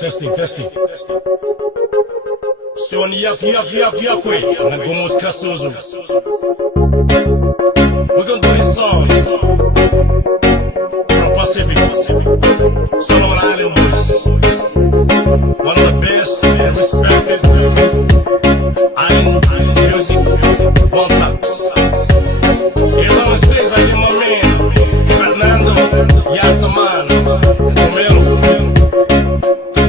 Testing. Siwani yakwe, nagumos kasuzu. We're gonna do this song from Pacific, Solomon Island boys. One of the best and respected island music one talks. Here's on the stage, I get my man Fernando, Yastaman, Romero,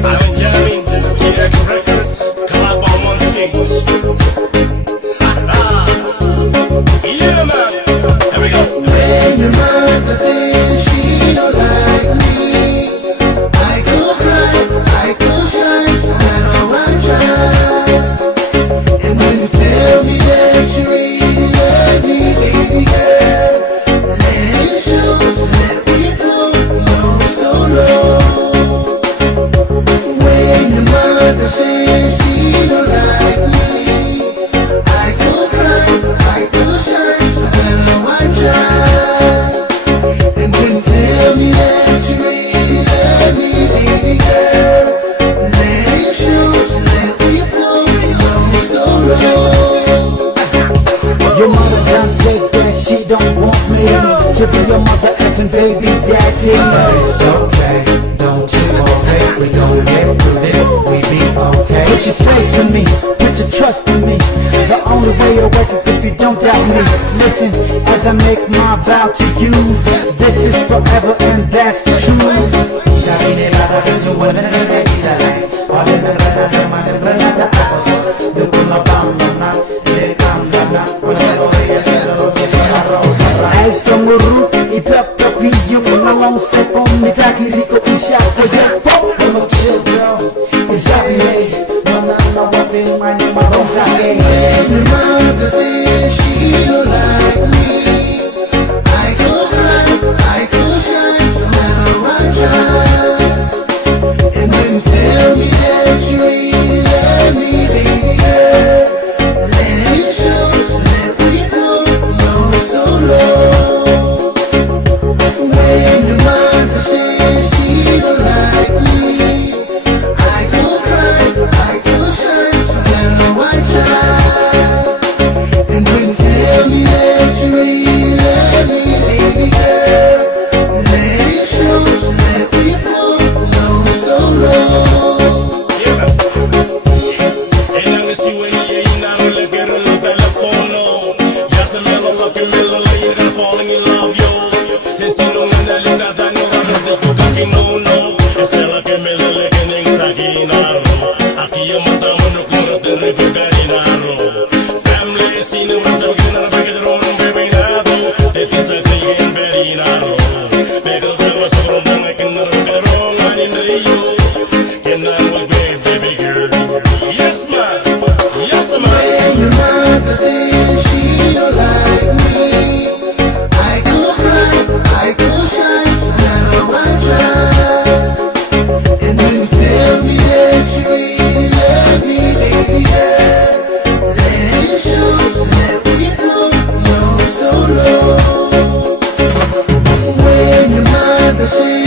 Island Jamming, TX Records, collab on one stage. Yeah, man. Here we go. When your mother says she don't like me, I could cry, I could shine, I know I try. And when you tell me that you really love me, baby girl, let it show, let me flow, low so low. When your mother says she don't like me, I could cry, I could shine, I know I try. And when you tell me that you really love me, baby girl, let it show, let me flow, low so low. Your mother done said that she don't want me to be your mother effing baby daddy. It's okay, don't you worry, we gon' get through this, we be okay. Put your faith in me, put your trust in me. The only way it'll work is if you don't doubt me. Listen, as I make my vow to you, this is forever and that's the truth. Ay, from the root, ipapapi yung nalong sa kong mitagiri ko isya ko yan po. I'm a chill girl, it's happy day. Mananawapin man yung marong sa akin. When your mother says she don't like me, I could cry, I could shine, no matter what I try. And when you tell me that you really love me, baby girl, let it show, let me flow, low so low. When your mother says she don't like me, I could cry, I could shine, no matter what I try. And when you tell me that you really love me, baby girl, let it show, let me flow, low so low. Falling in love, yo. Sino nga nalingatan yung rato de ko kakinuno. Esela que me lele que neng sa ginaro. Aquí yung mata mo no kuro te repugarinaro. Family sino nga sa pagkinar pagkidro ng bebinado. De ti sa tigin berinaro. Pero tawa sa rondang ay kinarong anin rio. Kenan mo baby girl. Yes man, yes man. When your mother says she don't like me, I could cry, I could shine, no matter what I try. And when you tell me that you really love me, baby girl, let it show, let me flow, low so low. When your mother says